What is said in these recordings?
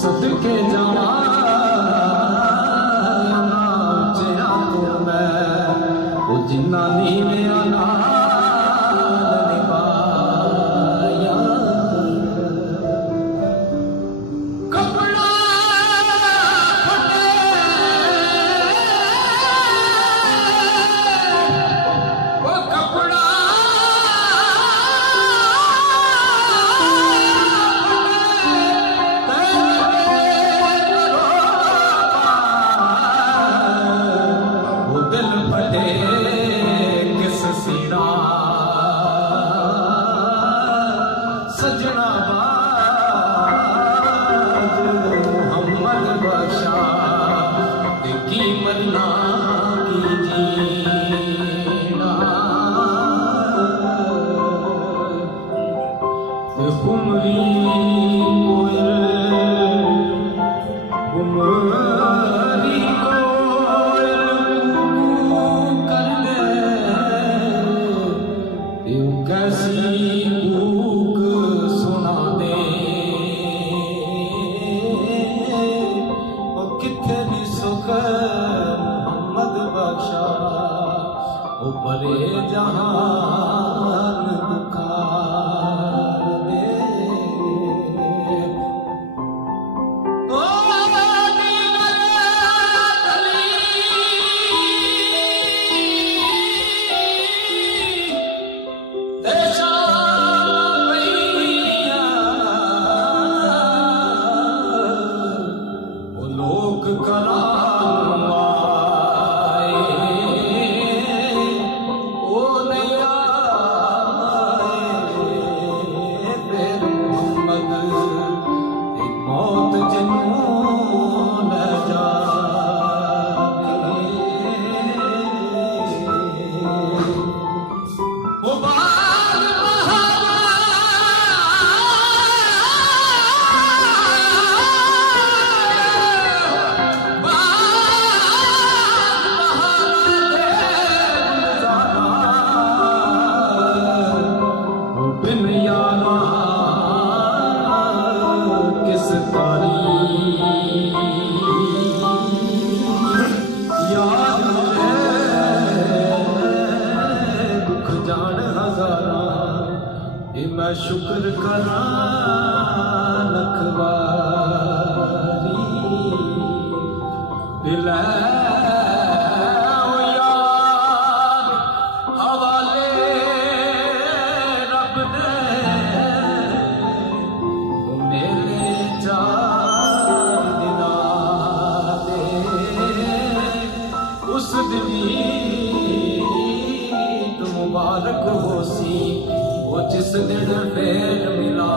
सदके जावा वो जिन्ना नी में आना सजना मोहम्मद बख्शा की मन्ना की जीना कुमरी कुमरी कर दे कैसी मोहम्मद बख्शा ऊपरे जहान दुखार दे ओ लोक करा मैं शुक्र करा नखवारी दिल हवाले रब दे मेरे चार दिना दे उस दिन तो मुबारक हो सी वो जिस दिन फिर मिला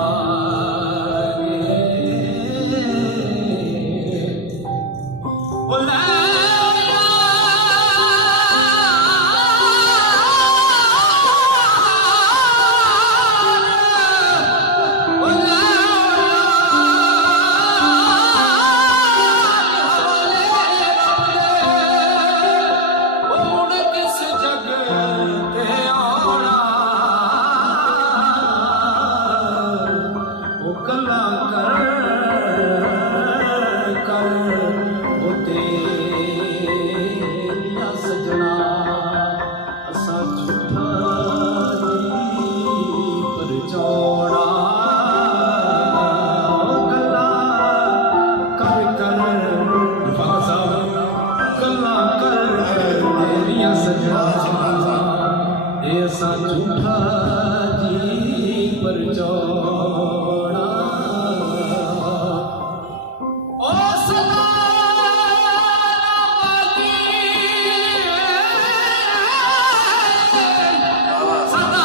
ऐसा झूठा जी पर चौड़ा ओ सदा सदा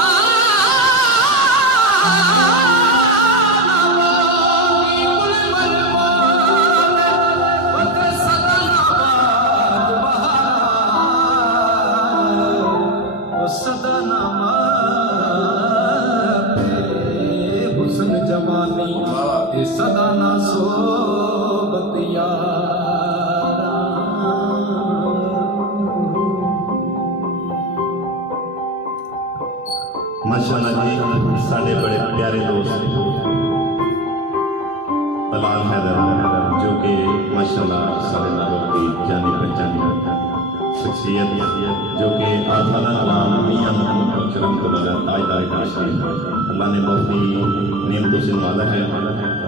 सदा नामा ਤੇ ਸਦਾ ਨਾ ਸੋਬਤ ਯਾਰਾ। माशाअल्लाह जी साढ़े बड़े प्यारे दोस्त बलाल हैदर जो कि माशाअल्लाह साढ़े नालों की जानी पहचानी शख्सियत जो कि आज़ादा नाम मियां मोहम्मद अशरफ को लगा ताजदार काशी। अल्लाह ने बहुत ही नेमतों से नवाजा है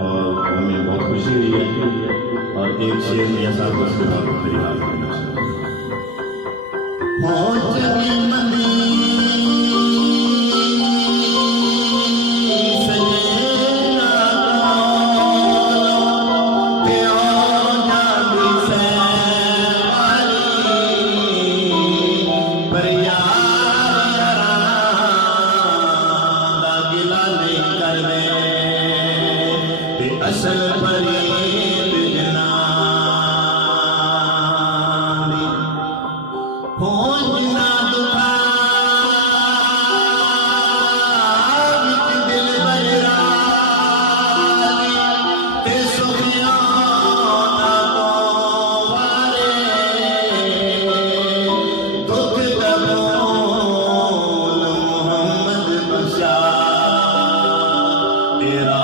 और हमें बहुत खुशी हुई है। और एक शेर मियां साहब को उसके बाद मेरी बात असल फरीद जनानी हो जना दुखा विच दिल बजरानी ते सुखिया ना तो वारे दुख दबोल मोहम्मद बशा तेरा